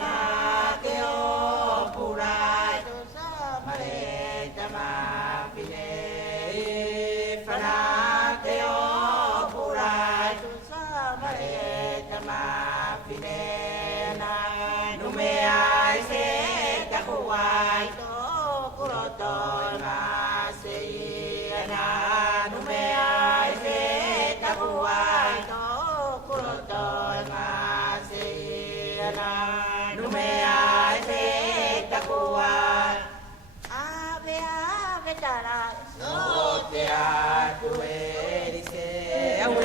นาเกโอปุรายตุสมะเรจมาปิเนฟนาเกโอปุรายตุสมะเรจมาปิเนนานุเมไอเสจักวายโตกุโรโตมาเสยนานุเมไอเสจักวายโตกุโรโตมาเสยนานุเมไอเสจักวายอาเวจาราโนเตอาตุเวดิเสเว